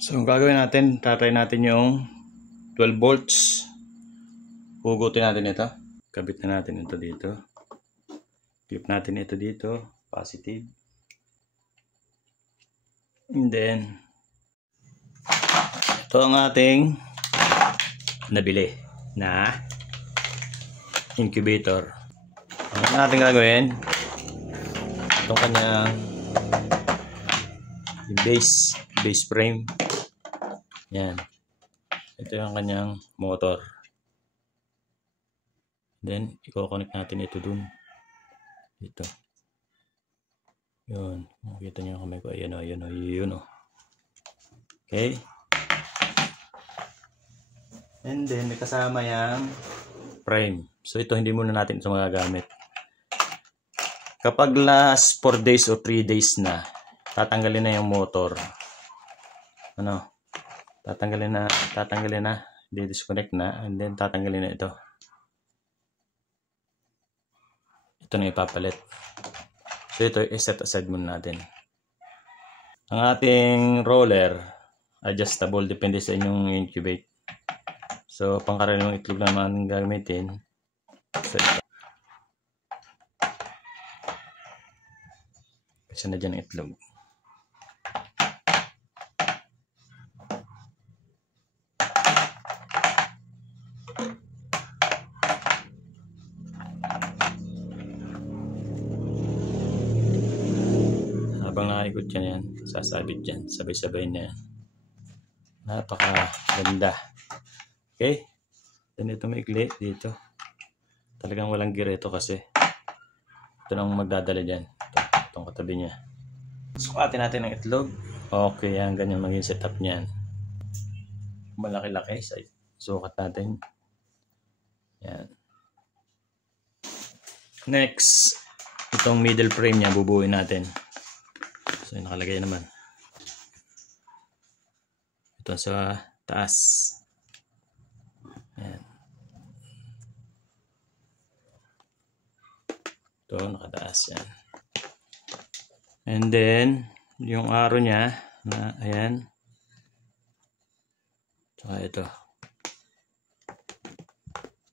So ang gagawin natin, tatry natin yung 12 volts. Hugutin natin ito. Kabit na natin ito dito. Clip natin ito dito, positive. And then ito ang ating nabili na incubator. Ang ating gagawin, itong kanyang base frame. Yan. Ito yung kanyang motor. Then, i-connect natin ito dun. Dito. Yun. Makikita nyo yung kamay ko. Ayan o, ayan o, yun o. Okay. And then, may kasama yung frame. So, ito hindi muna natin ito magagamit. Kapag last 4 days o 3 days na, tatanggalin na yung motor. Ano? Tatanggalin na, di-disconnect na, and then tatanggalin na ito. Ito na ipapalit. So ito i-set aside muna natin. Ang ating roller, adjustable, depende sa inyong incubate. So pangkaraniwang itlog naman gagamitin. So ito. Kasi na dyan ang itlog. Habang nakaikot yan, sasabit dyan. Sabay-sabay na yan. Napakaganda. Okay? Then ito maikli dito. Talagang walang gear ito kasi. Ito nang magdadala dyan. Itong katabi niya. Sukatin natin ang itlog. Okay, yan. Ganyan maging setup niyan. Malaki-laki. Sukat natin. Yan. Next, itong middle frame niya bubuuin natin. So, nakalagay naman. Ito sa taas. Ayan. Ito, nakataas yan. And then, yung arrow niya, na, ayan. Tsaka ito.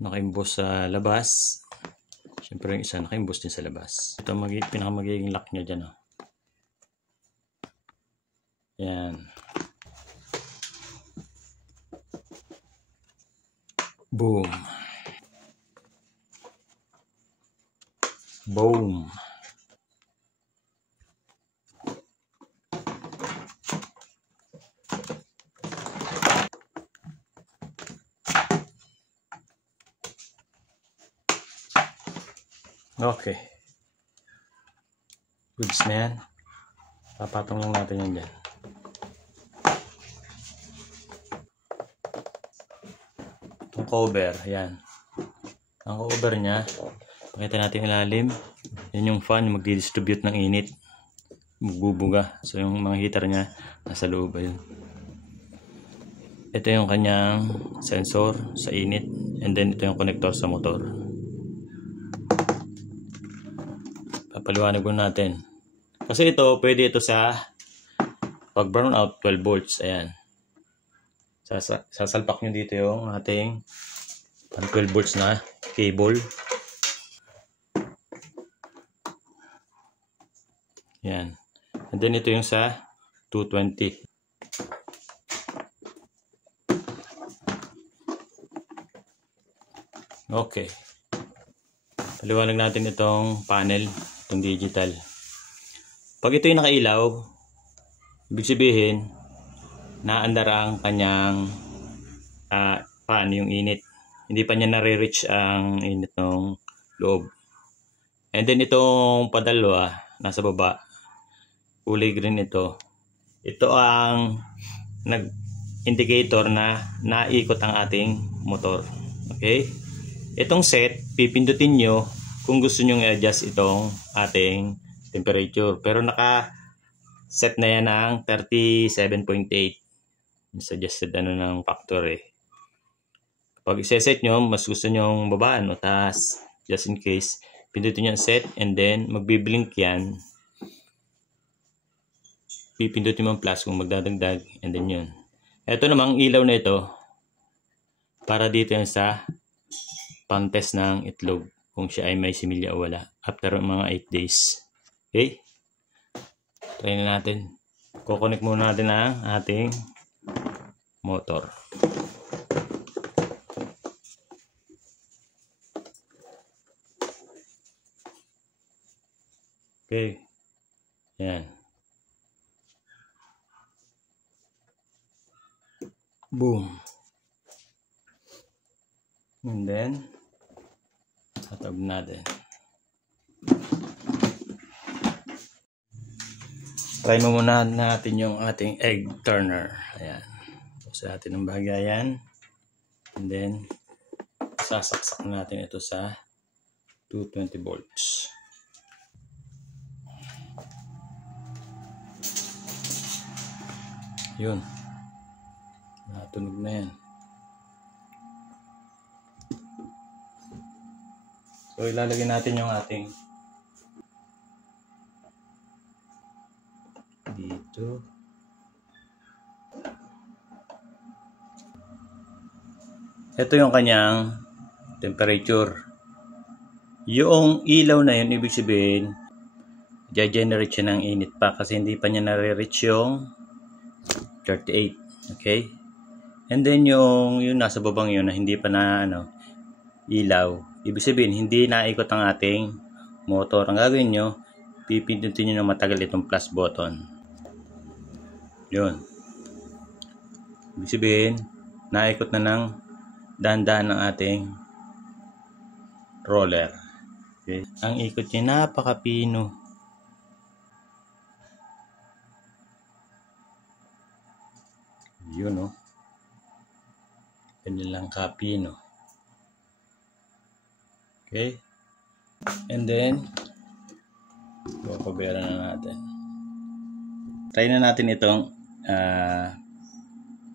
Nakaimbos sa labas. Siyempre yung isa nakaimbos din sa labas. Ito pinakamagiging lock niya dyan. Oh. Yan. Boom. Boom. Okay. Goods na yan. Papatong lang natin yan dyan. Itong cover, yan. Ang cover niya, pakita natin ilalim. Yan yung fan, magdi-distribute ng init. Magbubuga. So yung mga heater niya, nasa loob. Ayun. Ito yung kanyang sensor sa init. And then ito yung connector sa motor. Papaliwanag mo natin. Kasi ito, pwede ito sa pag brown out 12 volts. Ayan. Sasalpak nyo dito yung ating 12 volts na cable. Ayan. And then ito yung sa 220. Okay. Paliwanag natin itong panel. Itong digital. Pag ito yung nakailaw, ibig sabihin, naandar ang kanyang fan, yung init. Hindi pa niya nare-reach ang init ng loob. And then itong padalwa, nasa baba, kulay green ito. Ito ang nag-indicator na naikot ang ating motor. Okay? Itong set, pipindutin nyo kung gusto nyo i-adjust itong ating temperature. Pero naka-set na yan ng 37.8. Suggested ng factor eh. Pag i-set nyo, mas gusto nyo babaan o taas, just in case, pindutin nyo ang set and then magbiblink yan. Pipindutin mo ang plus kung magdadagdag and then yun. Ito namang ilaw na ito, para dito yan sa pang-test ng itlog, kung siya ay may similya o wala, after mga 8 days. Okay? Try na natin. Kukonek muna natin ang ating motor. Okay. Yan. Boom. And then, tatawag natin. Try mo muna natin yung ating egg turner. Ayan. Buksan natin ang bahagya yan. And then, sasaksak natin ito sa 220 volts. Yun. Natunog na yan. So, ilalagay natin yung ating dito. Ito yung kanyang temperature. Yung ilaw na yun, ibig sabihin, generate siya ng init pa kasi hindi pa niya nare-reach yung 38. Okay? And then yung nasa babang yun na hindi pa na ilaw, ibig sabihin hindi naikot ang ating motor. Ang gagawin nyo, pipindutin nyo na matagal itong plus button. Yun. Ibig sabihin, naikot na ng dahan-dahan ng ating roller. Okay. Ang ikot niya napakapino. Yun, ganyan lang kapino. Okay. And then, papabayaran na natin. Try na natin itong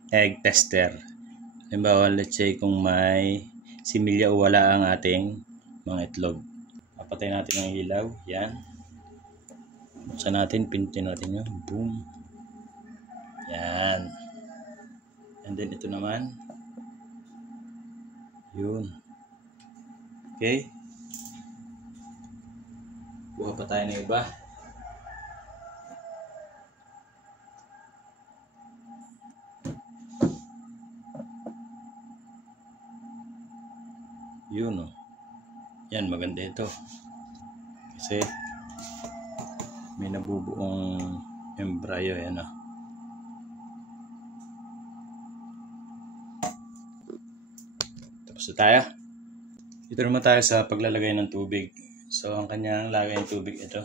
egg tester. Halimbawa, let's say kung may similya o wala ang ating mga itlog. Papatay natin ang ilaw. Yan. Buksan natin, pindutin natin yun. Boom. Yan. And then ito naman. Yun. Okay. Buka pa tayo ng iba. Yun, yan, maganda ito kasi may nabubuong embryo. Yan, tapos na tayo. Dito naman tayo sa paglalagay ng tubig. So ang kanyang lagay ng tubig ito.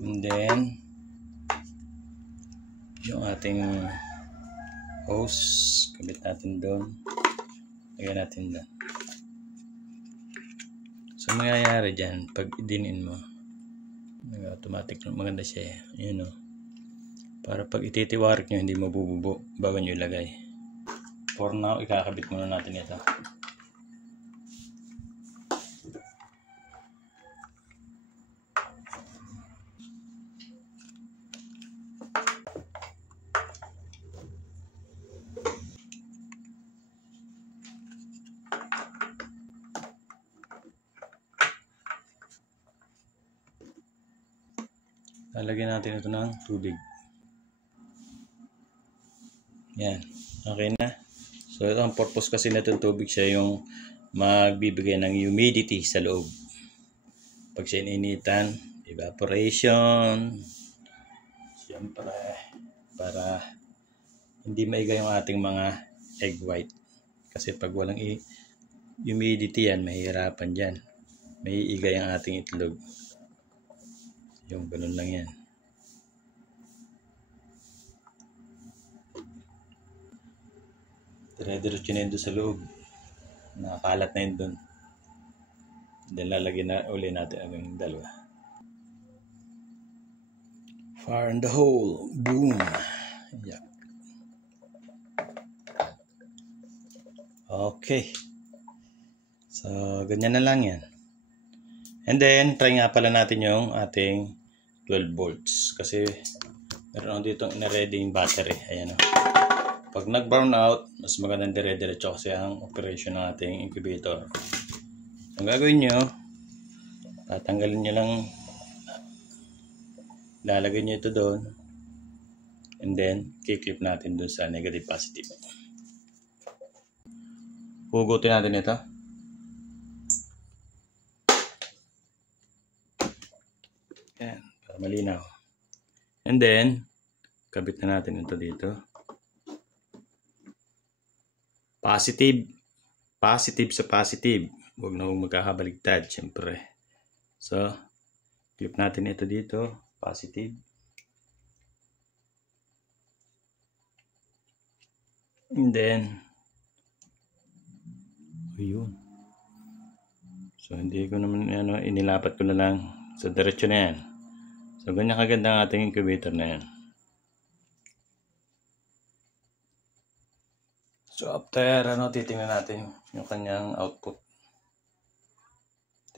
And then yung ating hose, kabit natin doon, lagyan natin doon. So mangyayari dyan, pag idinin mo, automatic maganda siya. Yun, para pag ititiwarik nyo hindi mabububo bago nyo ilagay. For now, ikakabit muna natin ito. Lalagyan natin ito ng tubig. Yan. Okay na. So, ito ang purpose kasi na itong tubig, siya yung magbibigay ng humidity sa loob. Pag siya ininitan, evaporation. Siyempre, para hindi maiga yung ating mga egg white. Kasi pag walang humidity yan, mahihirapan dyan. May iigay ang ating itlog. Yung ganun lang yan. Dire-diretso na yun doon sa loob. Nakakalat na yun doon. Then lalagyan na uli natin ang dalawa. Fire in the hole. Boom. Yeah. Okay. So, ganyan na lang yan. And then, try nga pala natin yung ating 12 volts. Kasi, meron ako dito na-ready yung battery. Ayan o. Pag nag-brown out, mas magandang dire-diretso kasi ang operation ng ating incubator. Ang gagawin nyo, tatanggalin nyo lang, lalagay nyo ito doon, and then, kiklip natin doon sa negative positive. Hugutin natin ito. Ayan, para malinaw. And then, kabit na natin ito dito. Positive sa positive. Huwag na huwag magkakabaligtad, syempre. So, clip natin ito dito. Positive. And then, ayun. So, hindi ko naman, inilapat ko na lang. So, diretso na yan. So, ganyan kaganda ang ating incubator na yan. So, after, titingnan natin yung kanyang output.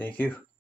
Thank you.